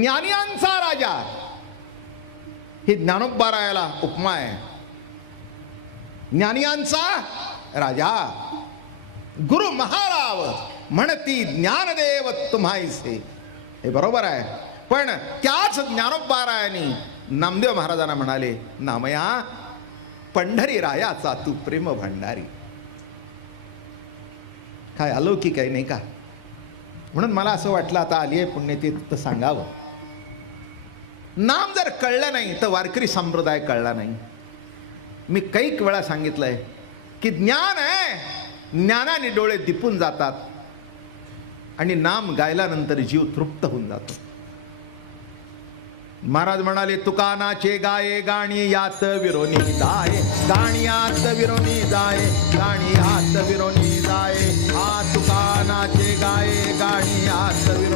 ज्ञानियांचा राजा. ही ज्ञानोबारायाला उपमा आहे. ज्ञानियांचा राजा. गुरु महाराव म्हणती ज्ञानदेव तुम्हाईसे हे बरोबर आहे. पण त्याच ज्ञानोबारायाने नामदेव महाराजांना म्हणाले नामया पंढरी रायाचा तू प्रेम भंडारी. काय अलौकिक आहे नाही का? म्हणून मला असं वाटलं आता आली आहे पुण्यतीर्थ तर सांगावं. नाम जर कळलं नाही तर वारकरी संप्रदाय कळला नाही. मी कैक वेळा सांगितलंय की ज्ञान आहे ज्ञानाने डोळे दिपून जातात आणि नाम गायल्यानंतर जीव तृप्त होऊन जातो. महाराज म्हणाले तुकानाचे गाये गाणी यात विरोनी जाय गाणी आत विरोनी जाय गाणी यात विरोनी जाय हा तुकानाचे गाये गाणी आत विरोनी